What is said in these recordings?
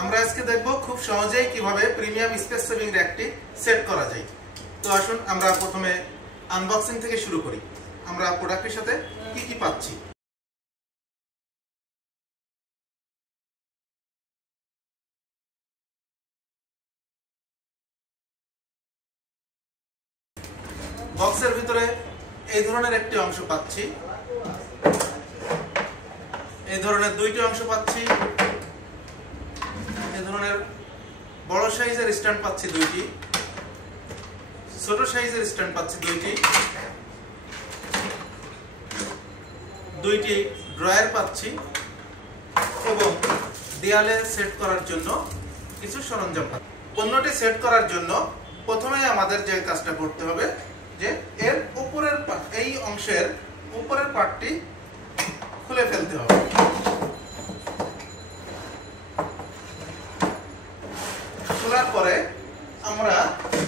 আমরা আজকে দেখব খুব সহজেই কিভাবে প্রিমিয়াম স্পেস সেভিং র‍্যাকটি সেট করা যায়। তো আসুন আমরা প্রথমে আনবক্সিং থেকে শুরু করি। আমরা প্রোডাক্টের সাথে কি কি পাচ্ছি। বক্সের ভিতরে এই ধরনের একটি অংশ পাচ্ছি, এই ধরনের দুইটি অংশ পাচ্ছি, এই ধরনের বড় সাইজের স্ট্যান্ড পাচ্ছি দুইটি, ছোট সাইজের স্ট্যান্ড পাচ্ছি দুইটি ড্রয়ার পাচ্ছি এবং দেয়ালে সেট করার জন্য কিছু সরঞ্জাম পাচ্ছি। পণ্যটি সেট করার জন্য প্রথমে আমাদের যে কাজটা করতে হবে যে এর উপরের এই অংশের উপরের পার্টটি খুলে ফেলতে হবে। খোলার পরে আমরা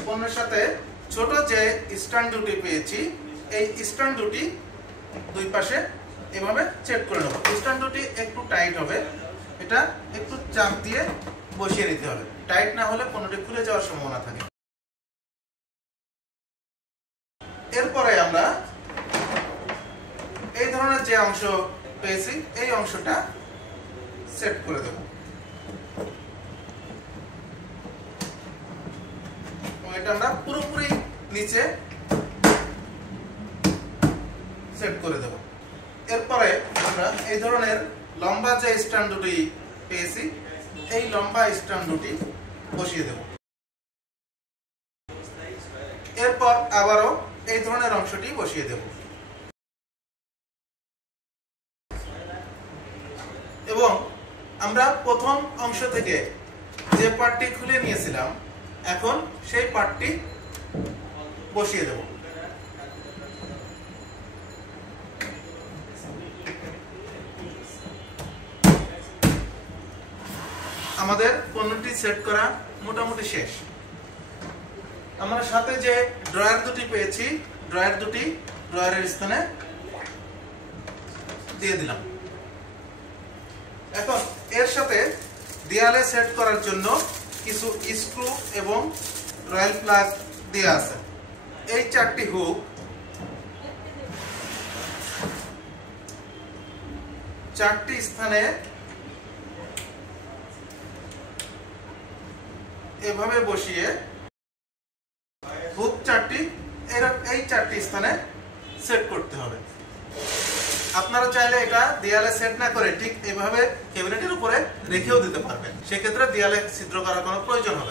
পণ্যের সাথে ছোট যে স্ট্যান্ড দুটি পেয়েছি, এই স্ট্যান্ড দুটি দুই পাশে এভাবে সেট করে নেব। স্ট্যান্ড দুটি একটু টাইট হবে, এটা একটু চাপ দিয়ে বসিয়ে নিতে হবে। টাইট না হলে পণ্যটি খুলে যাওয়ার সম্ভাবনা থাকে। এরপরে আমরা এই ধরনের যে অংশ পেয়েছি এই অংশটা সেট করে দেব। এটা আমরা পুরোপুরি নিচে সেট করে দেব। এরপরে আমরা এই ধরনের লম্বা যে স্ট্যান্ড দুটি পেয়েছি এই লম্বা স্ট্যান্ড দুটি বসিয়ে দেব। এরপর আবারও এই ধরনের অংশটি বসিয়ে দেব এবং আমরা প্রথম অংশ থেকে যে পার্টটি খুলে নিয়েছিলাম এখন সেই পার্টটি বসিয়ে দেব। আমাদের পণ্যটি সেট করা মোটামুটি শেষ। আমরা সাথে যে ড্রয়ার দুটি পেয়েছি ড্রয়ার দুটি ড্রয়ারের স্থানে দিয়ে দিলাম। এখন এর সাথে দেয়ালে সেট করার জন্য কিছু স্ক্রু এবং রয়্যাল প্লাগ দেয়া আছে। এই চারটি হুক চারটি স্থানে এভাবে বসিয়ে হুক চারটি এই চারটি স্থানে সেট করতে হবে। আপনারা চাইলে এটা দেয়ালে সেট না করে ঠিক এইভাবে ক্যাবিনেটের উপরে রেখেও দিতে পারবেন, সেক্ষেত্রে দেয়ালে ছিদ্র করার কোনো প্রয়োজন হবে।